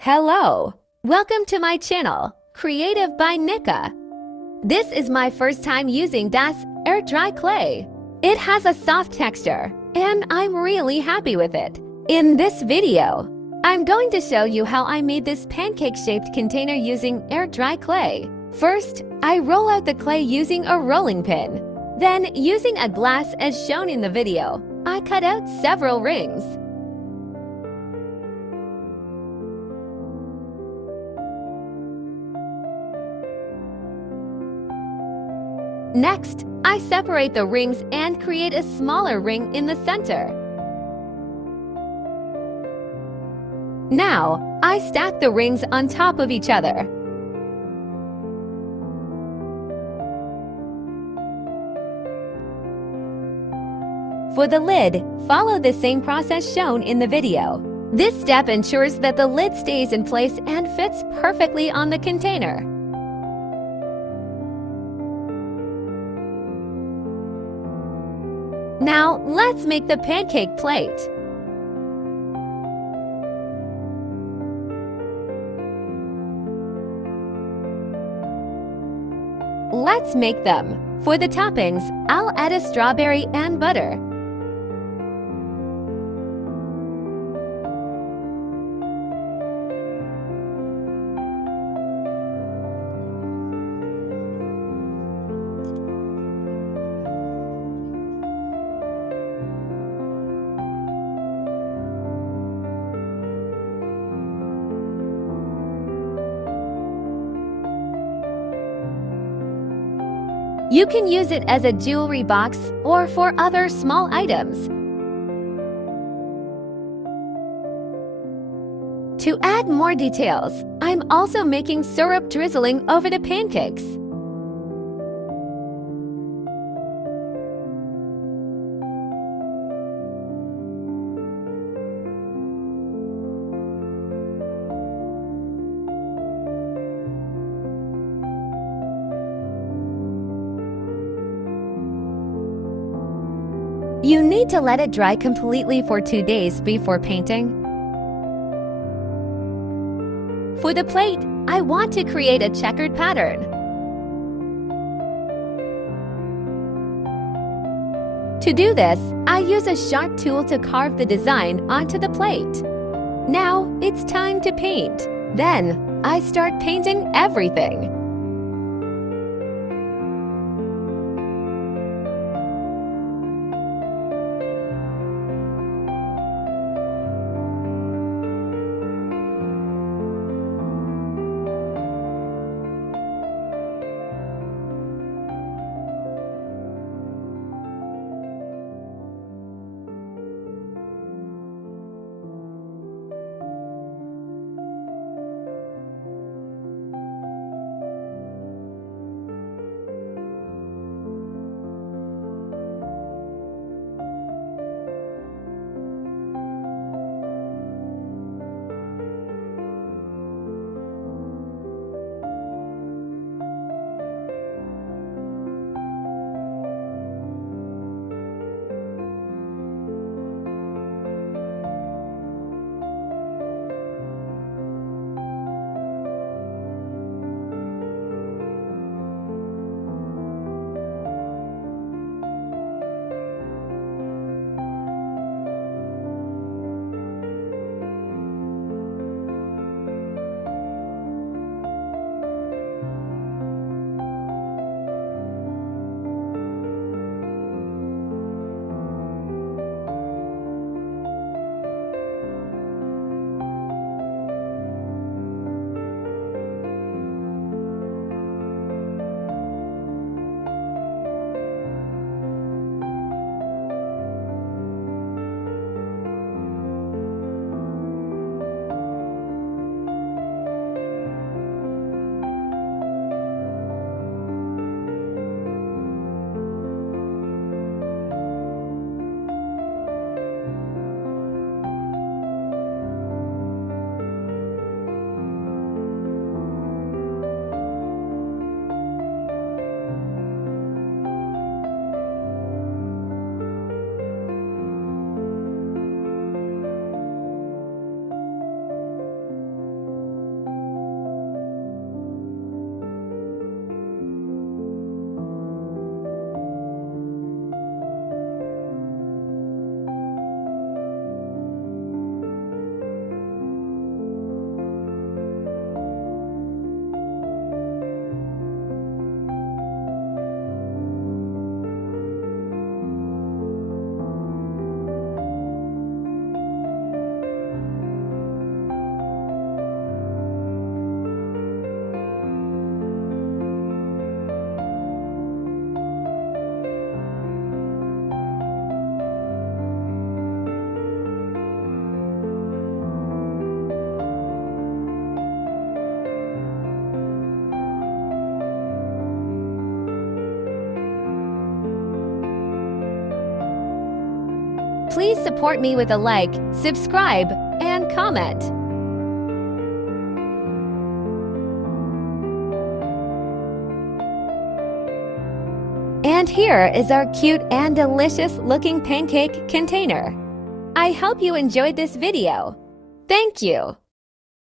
Hello! Welcome to my channel, Creative by Nika. This is my first time using das air dry clay. It has a soft texture, and I'm really happy with it. In this video, I'm going to show you how I made this pancake-shaped container using air dry clay. First, I roll out the clay using a rolling pin. Then, using a glass as shown in the video, I cut out several rings. Next, I separate the rings and create a smaller ring in the center. Now, I stack the rings on top of each other. For the lid, follow the same process shown in the video. This step ensures that the lid stays in place and fits perfectly on the container. Now, let's make the pancake plate. Let's make them. For the toppings, I'll add a strawberry and butter. You can use it as a jewelry box or for other small items. To add more details, I'm also making syrup drizzling over the pancakes. You need to let it dry completely for 2 days before painting. For the plate, I want to create a checkered pattern. To do this, I use a sharp tool to carve the design onto the plate. Now, it's time to paint. Then, I start painting everything. Please support me with a like, subscribe, and comment. And here is our cute and delicious looking pancake container. I hope you enjoyed this video. Thank you.